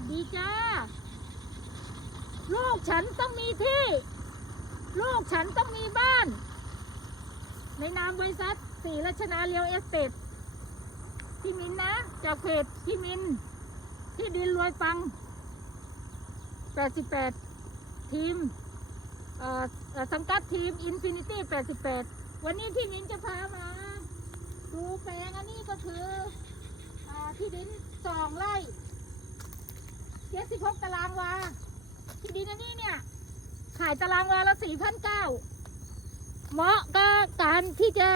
วัสดีจ้า ลูกฉันต้องมีที่ ลูกฉันต้องมีบ้าน ในนามบริษัทสีรัชนาเรียวเอสเตทพี่มินนะ จากเพจพี่มิน ที่ดินรวยปัง 88 ทีมสังกัดทีมอินฟินิตี้ 88 วันนี้พี่มินจะพามา ดูแปลงอันนี้ก็คืออที่ดินสองไร่ เจ็ดสิบหกตารางวา ที่ดินอันนี้เนี่ย ขายตารางวาละสี่พันเก้าเหมาะกับการที่จะ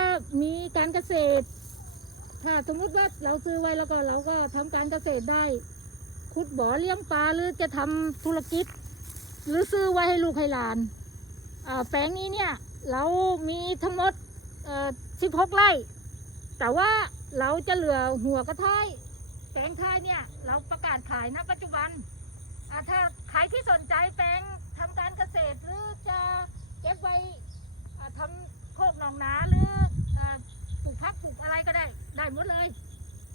มีการเกษตร ถ้าสมมุติว่าเราซื้อไว้แล้วก็เราก็ทำการเกษตรได้ ขุดบ่อเลี้ยงปลาหรือจะทำธุรกิจ หรือซื้อไว้ให้ลูกให้หลานแปลงนี้เนี่ย เรามีทั้งหมดเอ่อ16ไร่ แต่ว่าเราจะเหลือหัวกระท้าย ถ้ายเนี่ย เราประกาศขายณปัจจุบันถ้าใครที่สนใจแปลงทำการเกษตรหรือจะเก็บไว้อ่าทำโคกหนองนาหรืออปลูกพักปลูกอะไรก็ได้ได้หมดเลย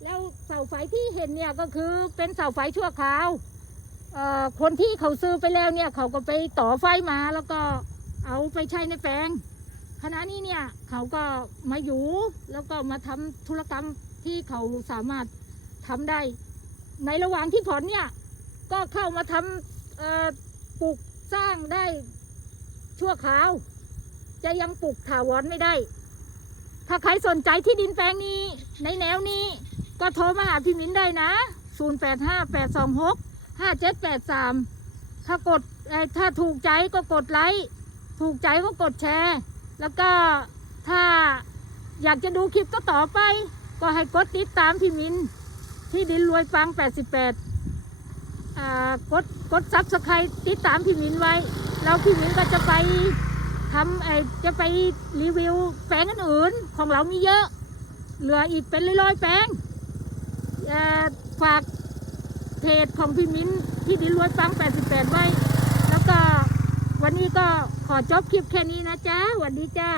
แล้วเสาไฟที่เห็นเนี่ยก็คือเป็นเสาไฟชั่วคราวคนที่เขาซื้อไปแล้วเนี่ยเขาก็ไปต่อไฟมาแล้วก็เอาไปใช้ในแปลงคณะนี้เนี่ยเขาก็มาอยู่แล้วก็มาทำธุรกรรมที่เขาสามารถ ทำได้ ในระหว่างที่ผ่อนเนี่ย ก็เข้ามาทำปลูกสร้างได้ชั่วคราว จะยังปลูกถาวรไม่ได้ ถ้าใครสนใจที่ดินแปลงนี้ ในแนวนี้ก็โทรมาหาพี่มิ้นได้นะ 0858265783 ถ้ากดถ้าถูกใจก็กดไลค์ ถูกใจก็กดแชร์ แล้วก็ถ้าอยากจะดูคลิปต่อไป ก็ให้กดติดตามพี่มิน ที่ดินรวยฟัง 88กดกดซับสไครติดตามพี่มินไว้แล้วพี่มินก็จะไปทำไอจะไปรีวิวแปลงอื่นของเรามีเยอะ เหลืออีกเป็นร้อยๆแปลงฝากเพจของพี่มิ้นที่ดินรวยฟัง 88 ไว้ แล้วก็วันนี้ก็ขอจบคลิปแค่นี้นะจ๊ะสวัสดีจ้า